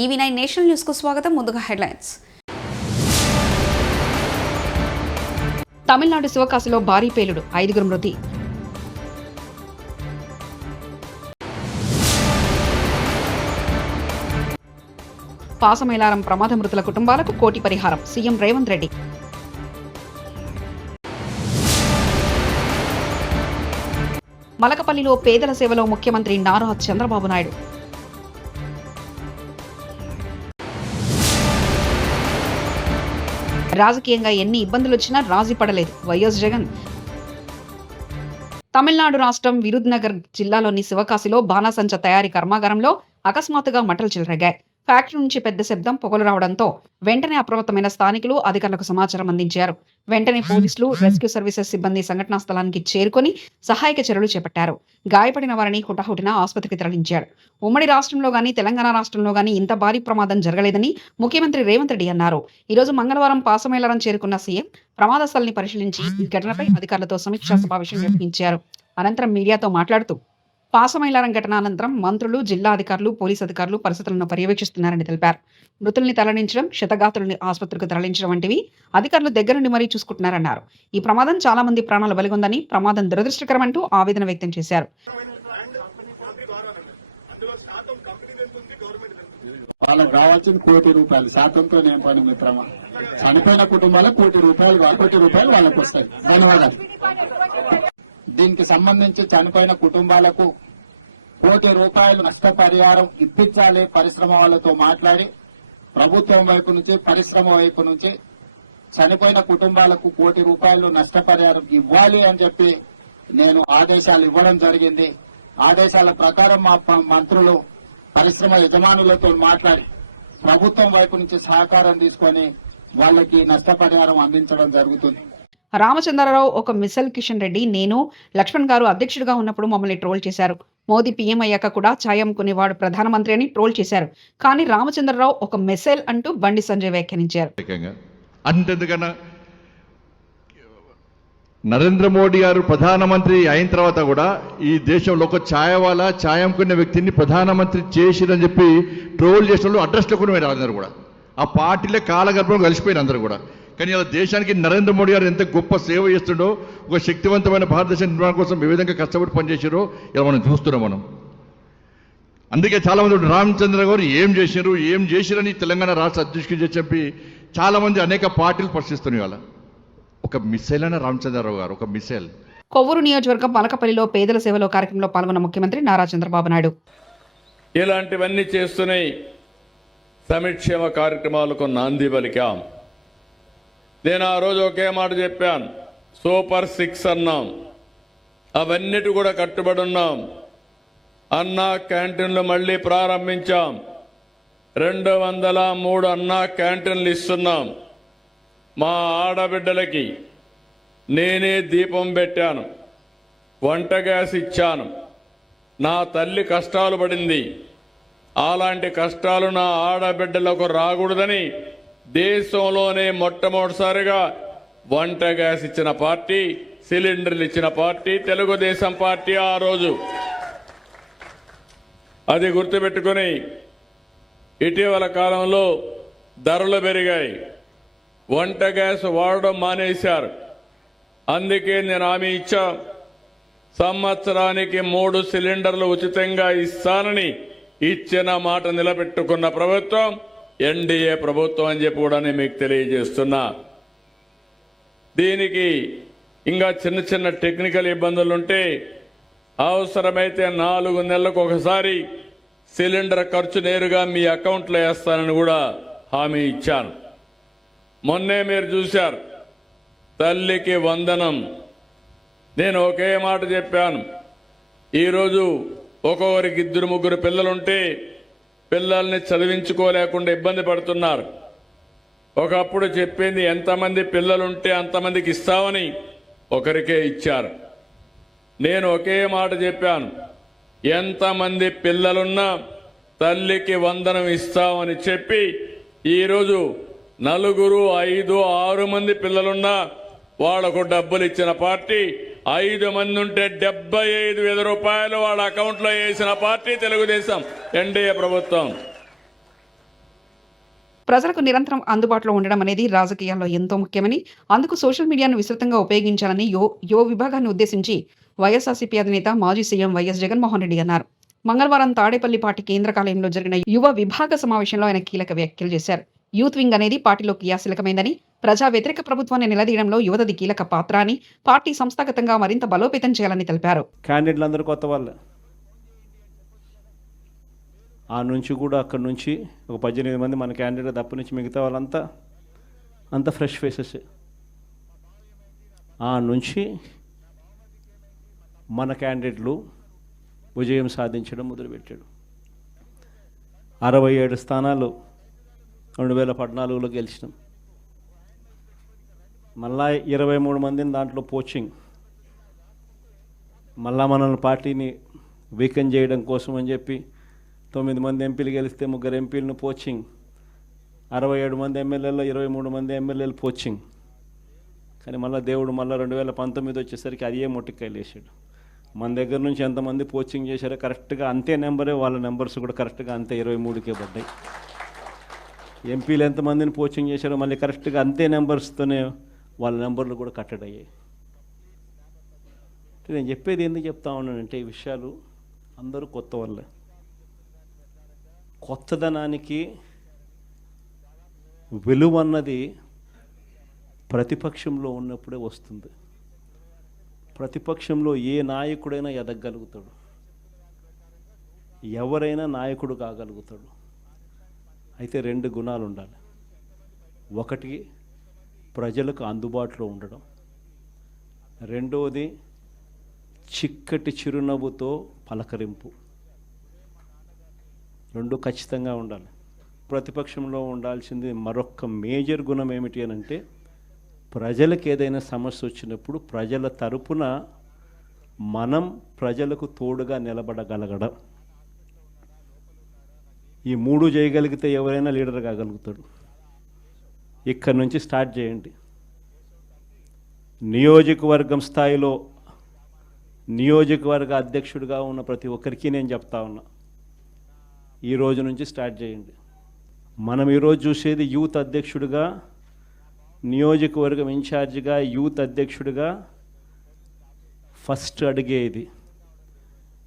ఈవీ9 national news కు స్వాగతం. ముందుగా హెడ్లైన్స్. తమిళనాడు శివకాశిలో భారీ పేలుడు, 5 మృతి. పాసమేలారం ప్రమాద మృతుల కుటుంబాలకు కోటి పరిహారం, సీఎం రేవంత్ రెడ్డి. మలకపల్లిలో పేదల సేవలో ముఖ్యమంత్రి నారా చంద్రబాబు నాయుడు. రాజకీయంగా ఎన్ని ఇబ్బందులు వచ్చినా రాజీ పడలేదు వైఎస్ జగన్. తమిళనాడు రాష్ట్రం విరుద్నగర్ జిల్లాలోని శివకాశిలో బాణాసంచా తయారీ కర్మాగారంలో అకస్మాత్తుగా మంటలు చెలరేగాయి. ఫ్యాక్టరీ నుంచి పెద్ద శబ్దం, పొగలు రావడంతో వెంటనే అప్రమత్తమైన స్థానికులు అధికారులకు సమాచారం అందించారు. వెంటనే పోలీసులు, రెస్క్యూ సర్వీసెస్ సిబ్బంది సంఘటనా స్థలానికి చేరుకొని సహాయక చర్యలు చేపట్టారు. గాయపడిన వారిని హుటాహుటిన ఆసుపత్రికి తరలించారు. ఉమ్మడి రాష్ట్రంలో గానీ తెలంగాణ రాష్ట్రంలో గానీ ఇంత భారీ ప్రమాదం జరగలేదని ముఖ్యమంత్రి రేవంత్ రెడ్డి అన్నారు. ఈ రోజు మంగళవారం పాసమేలారం చేరుకున్న సీఎం ప్రమాద స్థలాన్ని పరిశీలించి ఈ ఘటనపై అధికారులతో సమీక్షా సమావేశం నిర్వహించారు. అనంతరం మీడియాతో మాట్లాడుతూ పాసమేలారం ఘటన అనంతరం మంత్రులు, జిల్లా అధికారులు, పోలీసు అధికారులు పరిస్థితులను పర్యవేక్షిస్తున్నారని తెలిపారు. మృతుల్ని తరలించడం, క్షతగాతుల్ని ఆసుపత్రికి తరలించడం వంటివి అధికారులు దగ్గర నుండి మరీ చూసుకుంటున్నారన్నారు. ఈ ప్రమాదం చాలా మంది ప్రాణాలు బలిగొందని, ప్రమాదం దురదృష్టకరమంటూ ఆవేదన వ్యక్తం చేశారు. వాళ్ళకి రావాల్సిన ₹1,00,00,000 శాతంతో నేను పని మిత్రమా. చనిపోయిన కుటుంబాలకు ₹1,00,00,000 వాళ్ళకి వస్తాయి. ధన్యవాదాలు. దీనికి సంబంధించి చనిపోయిన కుటుంబాలకు ₹1,00,00,000 నష్టపరిహారం ఇప్పించాలి. పరిశ్రమ వాళ్ళతో మాట్లాడి ప్రభుత్వం వైపు నుంచి, పరిశ్రమ వైపు నుంచి చనిపోయిన కుటుంబాలకు ₹1,00,00,000 నష్టపరిహారం ఇవ్వాలి అని చెప్పి నేను ఆదేశాలు ఇవ్వడం జరిగింది. ఆదేశాల ప్రకారం మా మంత్రులు పరిశ్రమ యజమానులతో మాట్లాడి ప్రభుత్వం వైపు నుంచి సహకారం తీసుకొని వాళ్ళకి నష్టపరిహారం అందించడం జరుగుతుంది. రామచంద్రరావు ఒక మిసైల్, కిషన్ రెడ్డి, నేను, లక్ష్మణ్ గారు అధ్యక్షుడిగా ఉన్నప్పుడు మమ్మల్ని ట్రోల్ చేశారు. మోదీ పీఎం అయ్యాక కూడా ఛాయ్ అమ్ముకునేవాడు ప్రధానమంత్రి అని ట్రోల్ చేశారు. కానీ రామచంద్రరావు ఒక మిసైల్ అంటూ బండి సంజయ్ వ్యాఖ్యానించారు. అంతెందుకన్నా నరేంద్ర మోడీ గారు ప్రధానమంత్రి అయిన తర్వాత కూడా ఈ దేశంలో ఒక ఛాయ్ అమ్ముకునే వ్యక్తిని ప్రధానమంత్రి చేసిరని చెప్పి ట్రోల్ చేసిన వాళ్ళు అడ్రస్లో కూడా అందరూ కూడా ఆ పార్టీలే కాలగర్భంలో కలిసిపోయిన అందరూ కూడా. కానీ ఇలా దేశానికి నరేంద్ర మోడీ గారు ఎంత గొప్ప సేవ చేస్తుండో, ఒక శక్తివంతమైన భారతదేశ నిర్మాణం కోసం ఏ విధంగా కష్టపడి పనిచేసారో ఇలా మనం చూస్తున్నాం మనం. అందుకే చాలా మంది రామచంద్ర గారు ఏం చేసిరని తెలంగాణ రాష్ట్ర అధ్యక్షుడు చెప్పి చాలా మంది అనేక పార్టీలు ప్రశ్నిస్తున్నాయి. వాళ్ళ ఒక మిసైల్ అయిన రామచంద్రరావు గారు ఒక మిసైల్. కొవ్వూరు నియోజకవర్గం మలకపల్లిలో పేదల సేవలో కార్యక్రమంలో పాల్గొన్న ముఖ్యమంత్రి నారా చంద్రబాబు నాయుడు ఇలాంటివన్నీ చేస్తున్నాయి. సంక్షేమ కార్యక్రమాలకు నాంది పలికాం. నేను ఆ రోజు ఒకే మాట చెప్పాను, సూపర్ 6 అన్నాం. అవన్నిటి కూడా కట్టుబడి ఉన్నాం. అన్నా క్యాంటీన్లు మళ్ళీ ప్రారంభించాం. 203 అన్నా క్యాంటీన్లు ఇస్తున్నాం. మా ఆడబిడ్డలకి నేనే దీపం పెట్టాను, వంట గ్యాస్ ఇచ్చాను. నా తల్లి కష్టాలు పడింది. అలాంటి కష్టాలు నా ఆడబిడ్డలకు రాకూడదని దేశంలోనే మొట్టమొదటిసారిగా వంట గ్యాస్ ఇచ్చిన పార్టీ, సిలిండర్లు ఇచ్చిన పార్టీ తెలుగుదేశం పార్టీ. ఆ రోజు అది గుర్తుపెట్టుకుని ఇటీవల కాలంలో ధరలు పెరిగాయి. వంట గ్యాస్ వాడడం మానేశారు. అందుకే నేను హామీ ఇచ్చా, సంవత్సరానికి 3 సిలిండర్లు ఉచితంగా ఇస్తానని ఇచ్చిన మాట నిలబెట్టుకున్న ప్రభుత్వం ఎన్డీఏ ప్రభుత్వం అని చెప్పి కూడా నేను మీకు తెలియజేస్తున్నా. దీనికి ఇంకా చిన్న చిన్న టెక్నికల్ ఇబ్బందులుంటే అవసరమైతే 4 నెలలకు ఒకసారి సిలిండర్ ఖర్చు నేరుగా మీ అకౌంట్లో వేస్తానని కూడా హామీ ఇచ్చాను. మొన్నే మీరు చూశారు, తల్లికి వందనం. నేను ఒకే మాట చెప్పాను, ఈరోజు ఒక్కొక్కరికి 2-3 పిల్లలుంటే పిల్లల్ని చదివించుకోలేకుండా ఇబ్బంది పడుతున్నారు. ఒకప్పుడు చెప్పింది ఎంతమంది పిల్లలుంటే అంతమందికి ఇస్తామని, ఒకరికే ఇచ్చారు. నేను ఒకే మాట చెప్పాను, ఎంతమంది పిల్లలున్నా తల్లికి వందనం ఇస్తామని చెప్పి ఈరోజు 4, 5, 6 మంది పిల్లలున్నా వాళ్లకు డబ్బులు ఇచ్చిన పార్టీ. 5 మంది ఉంటే ₹75,000 వాళ్ళ అకౌంట్లో వేసిన పార్టీ తెలుగుదేశం ఎన్డీఏ ప్రభుత్వం. ప్రజలకు నిరంతరం అందుబాటులో ఉండడం అనేది రాజకీయాల్లో ఎంతో ముఖ్యమని, అందుకు సోషల్ మీడియాను విస్తృతంగా ఉపయోగించాలని యువ విభాగాన్ని ఉద్దేశించి వైఎస్ఆర్సీపీ అధినేత మాజీ సీఎం వైఎస్ జగన్మోహన్ రెడ్డి అన్నారు. మంగళవారం తాడేపల్లి పార్టీ కేంద్ర కార్యాలయంలో జరిగిన యువ విభాగ సమావేశంలో ఆయన కీలక వ్యాఖ్యలు చేశారు. యూత్ వింగ్ అనేది పార్టీలో క్రియాశీలకమైందని, ప్రజా వ్యతిరేక ప్రభుత్వాన్ని నిలదీయడంలో యువతది కీలక పాత్ర అని, పార్టీ సంస్థాగతంగా మరింత బలోపేతం చేయాలని తెలిపారు. క్యాండిడేట్లు అందరూ కొత్త వాళ్ళే. ఆ నుంచి కూడా అక్కడి నుంచి ఒక 18 మంది మన క్యాండిడేట్ తప్ప నుంచి మిగతా వాళ్ళంతా అంత ఫ్రెష్ ఫేసెస్. ఆ నుంచి మన క్యాండిడేట్లు విజయం సాధించడం మొదలుపెట్టాడు. 67 స్థానాలు 2014లో గెలిచినాం. మళ్ళా 23 మందిని దాంట్లో పోచింగ్, మళ్ళా మనల్ని పార్టీని వీకెన్ చేయడం కోసం అని చెప్పి 9 మంది ఎంపీలు గెలిస్తే 3 ఎంపీలను పోచింగ్, 67 మంది ఎమ్మెల్యేలో 23 మంది ఎమ్మెల్యేలు పోచింగ్. కానీ మళ్ళీ దేవుడు మళ్ళీ 2019 వచ్చేసరికి అదే మొట్టికాయలు వేసాడు. మన దగ్గర నుంచి ఎంతమంది పోచింగ్ చేశారో కరెక్ట్గా అంతే నెంబరే, వాళ్ళ నెంబర్స్ కూడా కరెక్ట్గా అంతే 23కే పడ్డాయి. ఎంపీలు ఎంతమందిని పోచింగ్ చేశారో మళ్ళీ కరెక్ట్గా అంతే నెంబర్స్తోనే వాళ్ళ నెంబర్లు కూడా కట్టడయ్యాయి. నేను చెప్పేది ఎందుకు చెప్తా ఉన్నానంటే, ఈ విషయాలు అందరూ కొత్త వాళ్ళే. కొత్తదనానికి విలువ అన్నది ప్రతిపక్షంలో ఉన్నప్పుడే వస్తుంది. ప్రతిపక్షంలో ఏ నాయకుడైనా ఎదగలుగుతాడు, ఎవరైనా నాయకుడు కాగలుగుతాడు. అయితే 2 గుణాలు ఉండాలి. ఒకటి ప్రజలకు అందుబాటులో ఉండడం, రెండవది చిక్కటి చిరునవ్వుతో పలకరింపు. 2 ఖచ్చితంగా ఉండాలి. ప్రతిపక్షంలో ఉండాల్సింది మరొక మేజర్ గుణం ఏమిటి అని అంటే, ప్రజలకు ఏదైనా సమస్య వచ్చినప్పుడు ప్రజల తరపున మనం ప్రజలకు తోడుగా నిలబడగలగడం. ఈ 3 చేయగలిగితే ఎవరైనా లీడర్ కాగలుగుతాడు. ఇక్కడి నుంచి స్టార్ట్ చేయండి. నియోజకవర్గం స్థాయిలో నియోజకవర్గ అధ్యక్షుడిగా ఉన్న ప్రతి ఒక్కరికి నేను చెప్తా ఉన్నా, ఈ రోజు నుంచి స్టార్ట్ చేయండి. మనం ఈరోజు చూసేది యూత్ అధ్యక్షుడిగా, నియోజకవర్గం ఇన్ఛార్జిగా, యూత్ అధ్యక్షుడిగా ఫస్ట్ అడుగే ఇది.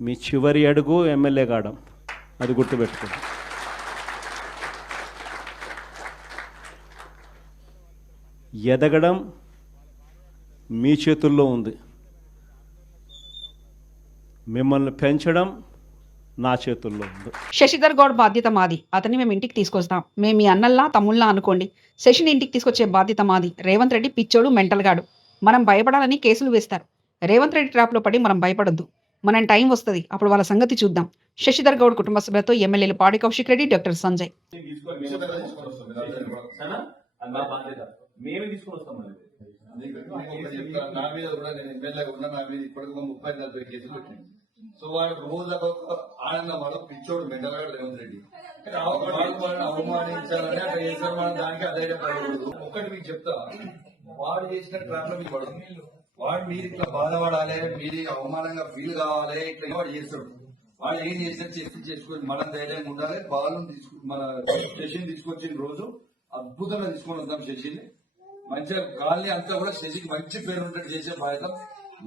మీ చివరి అడుగు ఎమ్మెల్యే కావడం, అది గుర్తుపెట్టుకోండి. ఎదగడం మీ చేతుల్లో ఉంది, మిమ్మల్ని పెంచడం నా చేతుల్లో ఉంది. శశిధర్ గౌడ్ బాధ్యత మాది, అతన్ని మేము ఇంటికి తీసుకొస్తాం. మేము మీ అన్నల్లా తమ్ముళ్ళా అనుకోండి. శశిని ఇంటికి తీసుకొచ్చే బాధ్యత మాది. రేవంత్ రెడ్డి పిచ్చోడు, మెంటల్ గాడు. మనం భయపడాలని కేసులు వేస్తారు. రేవంత్ రెడ్డి ట్రాప్లో పడి మనం భయపడొద్దు. మనం టైం వస్తుంది, అప్పుడు వాళ్ళ సంగతి చూద్దాం. శశిధర్ గౌడ్ కుటుంబ సభ్యులతో ఎమ్మెల్యేలు పాడి కౌశిక్ రెడ్డి, డాక్టర్ సంజయ్. నా మీద కూడా నేను ఎమ్మెల్యేగా ఉన్నా, నా మీద ఇప్పటికి 30-40 కేసులు పెట్టింది. సో వాడు రోజు అదొక ఆనందం, వాడు పిచ్చోడు, మెంటల్గాడు రేవంత్ రెడ్డి. వాళ్ళని అవమానించాలని అట్లా చేశారు. మనం దానికి అధైర్యపడకూడదు. ఒక్కటి మీకు చెప్తా, వాడు చేసిన ట్రాప్ లో మీకు పడదు. వాడు మీరు ఇట్లా బాధపడాలి, మీరు అవమానంగా ఫీల్ కావాలి, ఇట్లా వాడు చేస్తాడు. వాడు ఏం చేసినా చేసుకుని మనం ధైర్యంగా ఉండాలి. బాలను మన శశిని తీసుకొచ్చిన రోజు అద్భుతంగా తీసుకొని వద్దాం. శశిని మంచిగా కాలనీ అంతా కూడా శశికి మంచి పేరు ఉన్నట్టు చేసే బాధ్యత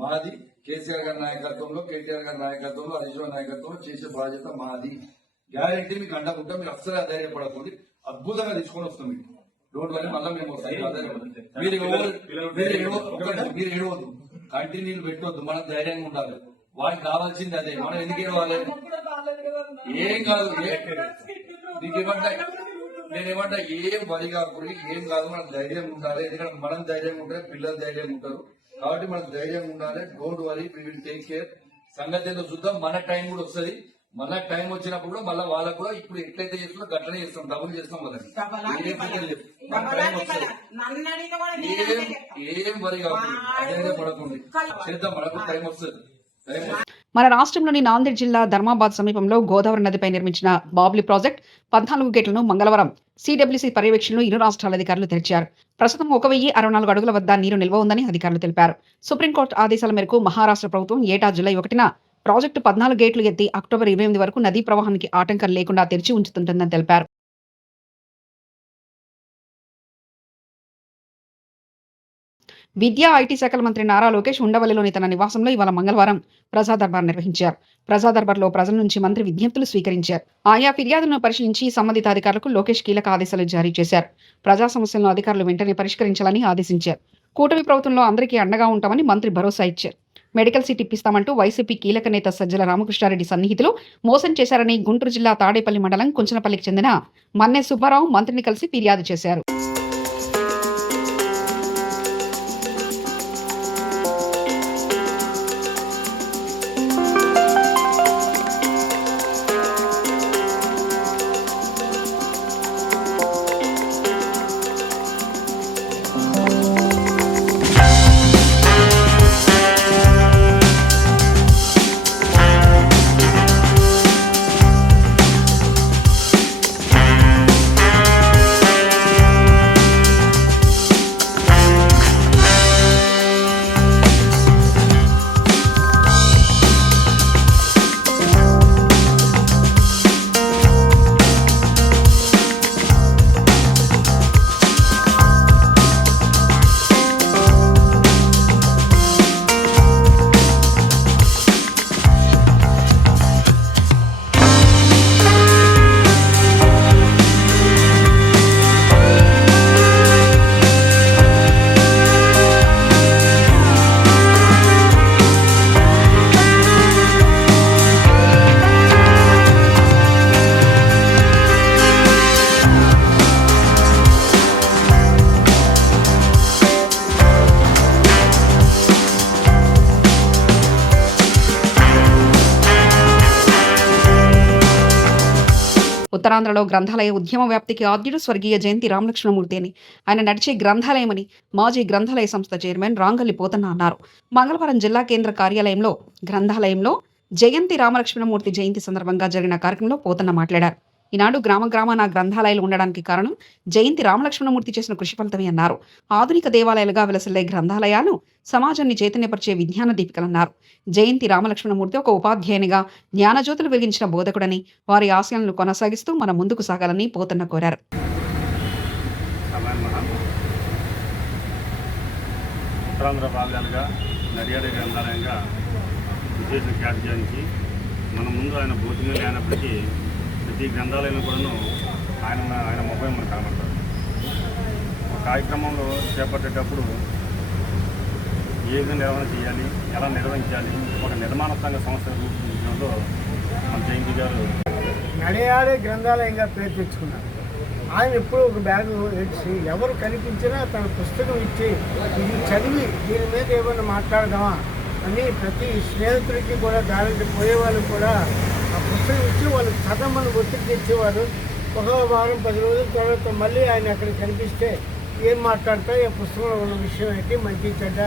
మాది. కేసీఆర్ గారి నాయకత్వంలో, కేటీఆర్ గారి నాయకత్వంలో, హరీష్ రావు నాయకత్వంలో చేసే బాధ్యత మాది. గ్యారెంటీ మీకు అండకుంటాం. మీరు అస్సలు అధైర్యపడకండి. అద్భుతంగా తీసుకొని వస్తాం. మీకు డోంట్ వరీ. మళ్ళీ మేము మీరు ఏడవద్దు, కంటిన్యూలు పెట్టవద్దు. మనం ధైర్యంగా ఉండాలి. వాడికి కావాల్సింది అదే. మనం ఎందుకు ఏడవాలి? ఏం కాదు. నీకేమంటా నేనేమంటా, ఏం వరి కాకూడదు, ఏం కాదు. మనకు ధైర్యం ఉండాలి. ఎందుకంటే మనం ధైర్యంగా ఉంటే పిల్లలు ధైర్యంగా ఉంటారు. కాబట్టి మనకు ధైర్యంగా ఉండాలి. Don't worry, we will take care. సంగతి ఏదో చూద్దాం. మన టైం కూడా వస్తుంది. మన టైం వచ్చినప్పుడు కూడా మళ్ళీ వాళ్ళకు కూడా ఇప్పుడు ఎట్లయితే చేస్తున్నా గట్లనే చేస్తాం. డబుల్ చేస్తాం కదా. ఏం వరి కాకూడదు, అదే పడకండి. చేద్దాం. మనకు టైం వస్తుంది. మన రాష్ట్రంలోని నాందేడ్ జిల్లా ధర్మాబాద్ సమీపంలో గోదావరి నదిపై నిర్మించిన బాబ్లీ ప్రాజెక్ట్ 14 గేట్లను మంగళవారం సిడబ్ల్యూసీ పర్యవేక్షణలో ఇరు రాష్ట్రాల అధికారులు తెరిచారు. ప్రస్తుతం 1064 అడుగుల వద్ద నీరు నిల్వ ఉందని అధికారులు తెలిపారు. సుప్రీంకోర్టు ఆదేశాల మేరకు మహారాష్ట్ర ప్రభుత్వం ఏటా జూలై 1న ప్రాజెక్టు 14 గేట్లు ఎత్తి అక్టోబర్ 28 వరకు నదీ ప్రవాహానికి ఆటంకం లేకుండా తెరిచి ఉంచుతుంటుందని తెలిపారు. విద్యా ఐటీ శాఖల మంత్రి నారా లోకేష్ ఉండవల్లిలోని తన నివాసంలో ఇవాళ మంగళవారం ప్రజా దర్బార్ నిర్వహించారు. ప్రజా దర్బార్లో ప్రజల నుంచి మంత్రి విజ్ఞప్తులు స్వీకరించారు. ఆయా ఫిర్యాదులను పరిశీలించి సంబంధిత అధికారులకు లోకేష్ కీలక ఆదేశాలు జారీ చేశారు. ప్రజా సమస్యలను అధికారులు వెంటనే పరిష్కరించాలని ఆదేశించారు. కూటమి ప్రభుత్వంలో అందరికీ అండగా ఉంటామని మంత్రి భరోసా ఇచ్చారు. మెడికల్ సీట్ ఇప్పిస్తామంటూ వైసీపీ కీలక నేత సజ్జల రామకృష్ణారెడ్డి సన్నిహితులు మోసం చేశారని గుంటూరు జిల్లా తాడేపల్లి మండలం కుంచనపల్లికి చెందిన మన్నె సుబ్బారావు మంత్రిని కలిసి ఫిర్యాదు చేశారు. ఉత్తరాంధ్రలో గ్రంథాలయ ఉద్యమ వ్యాప్తికి ఆద్యుడు స్వర్గీయ జయంతి రామలక్ష్మణమూర్తి అని, ఆయన నడిచే గ్రంథాలయమని మాజీ గ్రంథాలయ సంస్థ చైర్మన్ రాంగల్లి పోతన్న అన్నారు. మంగళవారం జిల్లా కేంద్ర కార్యాలయంలో గ్రంథాలయంలో జయంతి రామలక్ష్మణమూర్తి జయంతి సందర్భంగా జరిగిన కార్యక్రమంలో పోతన్న మాట్లాడారు. ఈనాడు గ్రామాన గ్రంథాలయాలు ఉండడానికి కారణం జయంతి రామలక్ష్మణమూర్తి చేసిన కృషి ఫలితమే అన్నారు. ఆధునిక దేవాలయాలుగా వెలసిల్లే గ్రంథాలయాలు సమాజాన్ని చైతన్యపరిచే విజ్ఞాన దీపికలన్నారు. జయంతి రామలక్ష్మణమూర్తి ఒక ఉపాధ్యాయునిగా జ్ఞానజ్యోతులు వెలిగించిన బోధకుడని, వారి ఆశయాలను కొనసాగిస్తూ మనం ముందుకు సాగాలని పోతన్న కోరారు. ఉత్తరాంధ్ర భాగాలుగా నడియాడే గ్రంథాలయంగా విశేష ఖ్యాతించి మన ముందు ఆయన భౌతికంగా లేనప్పటికీ ప్రతి గ్రంథాలయంలో కూడాను ఆయన మొబైల్ మనకు కనబడతారు. ఒక కార్యక్రమంలో చేపట్టేటప్పుడు ఏ విధంగా నిర్వహణ చేయాలి, ఎలా నిర్వహించాలి, ఒక నిర్మాణ సంఘ సంస్థ రూపొందించడంలో మన జయంతి గారు నడియాడే గ్రంథాలయంగా పేరు తెచ్చుకున్నారు. ఆయన ఎప్పుడు ఒక బ్యాగ్ ఇచ్చి ఎవరు కనిపించినా తన పుస్తకం ఇచ్చి ఇది చదివి దీని మీద ఏమన్నా మాట్లాడదామా అని ప్రతి స్నేహితుడికి కూడా దానికి పోయేవాళ్ళు కూడా ఆ పుస్తకం ఇచ్చి వాళ్ళు చదవమని ఒత్తిడి తెచ్చేవారు. ఒక వారం 10 రోజుల తర్వాత మళ్ళీ ఆయన అక్కడ కనిపిస్తే ఏం మాట్లాడతా ఈ పుస్తకంలో ఉన్న విషయం ఏంటి, మంచి చెడ్డ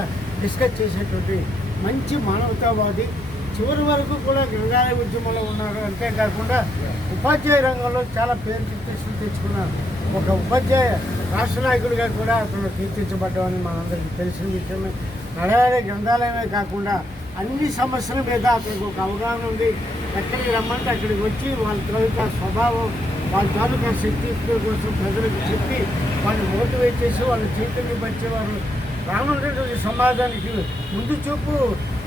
డిస్కస్ చేసేటువంటి మంచి మానవతావాది. చివరి వరకు కూడా గ్రంథాలయ ఉద్యమంలో ఉన్నారు. అంతేకాకుండా ఉపాధ్యాయ రంగంలో చాలా పేరు ప్రతిష్టలు తెచ్చుకున్నారు. ఒక ఉపాధ్యాయ రాష్ట్ర నాయకుడిగా కూడా అతను కీర్తించబడ్డామని మనందరికీ తెలిసిన విషయమే. నడయాడే గ్రంథాలయమే కాకుండా అన్ని సమస్యల మీద అతనికి ఒక అవగాహన ఉంది. ఎక్కడికి రమ్మంటే అక్కడికి వచ్చి వాళ్ళ తాలూకా స్వభావం, వాళ్ళ తాలూకా శక్తి కోసం ప్రజలకు చెప్పి వాళ్ళని మోటివేట్ చేసి వాళ్ళని చైతన్యపరిచేవారు. రానున్నటువంటి సమాజానికి ముందు చూపు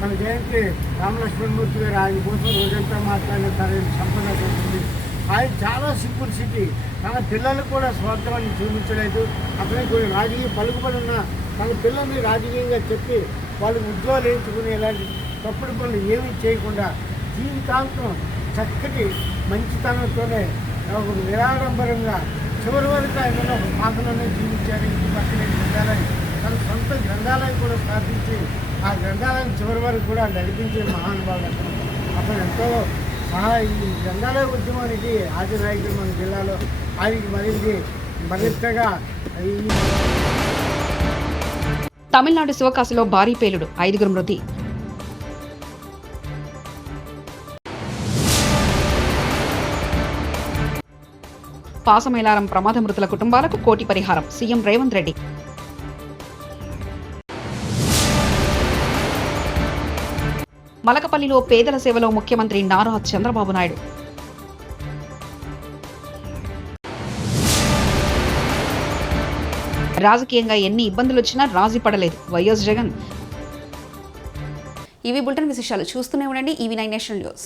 మన జయంతి రామలక్ష్మణమూర్తి గారు ఆయన కోసం రోజంతా మాట్లాడిన తనని సంపద ఉంటుంది. ఆయన చాలా సింపుల్సిటీ, తన పిల్లలకు కూడా స్వార్థాన్ని చూపించలేదు. అతనికి కొన్ని రాజకీయ పలుకుబడి ఉన్న తన పిల్లల్ని రాజకీయంగా చెప్పి వాళ్ళకి ఉద్యోగాలు వేయించుకుని ఇలాంటి తప్పుడు పనులు ఏమీ చేయకుండా జీవితాంతం చక్కటి మంచితనంతోనే ఒక నిరాడంబరంగా చివరి వరకు ఆయన ఒక పాత్రలోనే జీవించారు. ఇంటి పక్కనే గ్రంథాలయం, తన సొంత గ్రంథాలయం కూడా స్థాపించి ఆ గ్రంథాలయం చివరి వరకు కూడా నడిపించే మహానుభావుడు అతను ఎంతో ఈ గ్రంథాలయ ఉద్యమానికి ఆది నాయకుడు మన జిల్లాలో ఆయనకి మరింతగా తమిళనాడు శివకాశిలో భారీ పేలుడు, 5 మృతి. పాసమేలారం ప్రమాద మృతుల కుటుంబాలకు 1 కోటి పరిహారం, సీఎం రేవంత్ రెడ్డి. మలకపల్లిలో పేదల సేవలో ముఖ్యమంత్రి నారా చంద్రబాబు నాయుడు. రాజకీయంగా ఎన్ని ఇబ్బందులు వచ్చినా రాజీ పడలేదు వైఎస్ జగన్. ఇవి బులెటిన్ విశేషాలు. చూస్తూనే ఉండండి EV9 నేషనల్ న్యూస్.